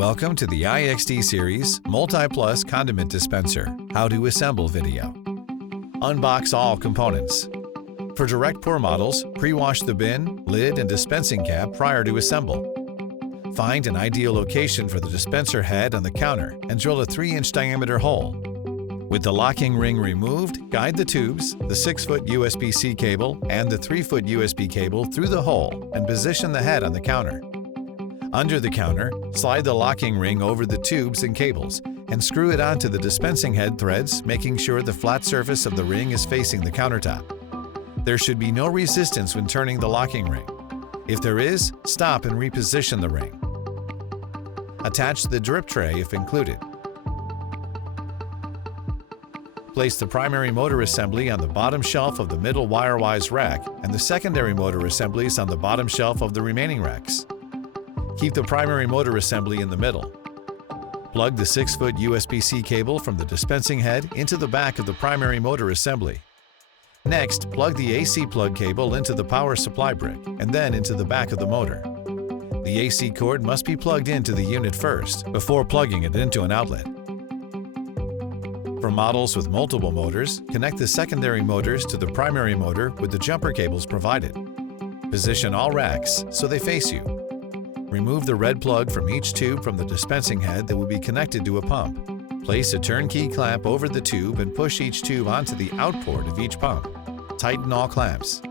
Welcome to the IxD series Multi-Plus Condiment Dispenser How to Assemble video. Unbox all components. For direct pour models, pre-wash the bin, lid, and dispensing cap prior to assemble. Find an ideal location for the dispenser head on the counter and drill a 3-inch diameter hole. With the locking ring removed, guide the tubes, the 6-foot USB-C cable, and the 3-foot USB cable through the hole and position the head on the counter. Under the counter, slide the locking ring over the tubes and cables and screw it onto the dispensing head threads, making sure the flat surface of the ring is facing the countertop. There should be no resistance when turning the locking ring. If there is, stop and reposition the ring. Attach the drip tray if included. Place the primary motor assembly on the bottom shelf of the middle wire-wise rack and the secondary motor assemblies on the bottom shelf of the remaining racks. Keep the primary motor assembly in the middle. Plug the 6-foot USB-C cable from the dispensing head into the back of the primary motor assembly. Next, plug the AC plug cable into the power supply brick and then into the back of the motor. The AC cord must be plugged into the unit first before plugging it into an outlet. For models with multiple motors, connect the secondary motors to the primary motor with the jumper cables provided. Position all racks so they face you. Remove the red plug from each tube from the dispensing head that will be connected to a pump. Place a turnkey clamp over the tube and push each tube onto the out port of each pump. Tighten all clamps.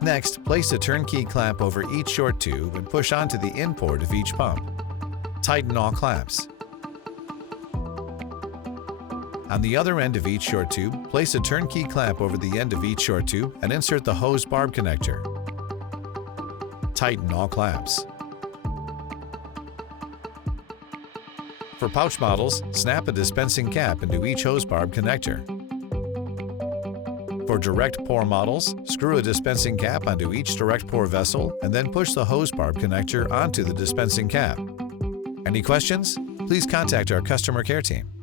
Next, place a turnkey clamp over each short tube and push onto the in port of each pump. Tighten all clamps. On the other end of each short tube, place a turnkey clamp over the end of each short tube and insert the hose barb connector. Tighten all clamps. For pouch models, snap a dispensing cap into each hose barb connector. For direct pour models, screw a dispensing cap onto each direct pour vessel and then push the hose barb connector onto the dispensing cap. Any questions? Please contact our customer care team.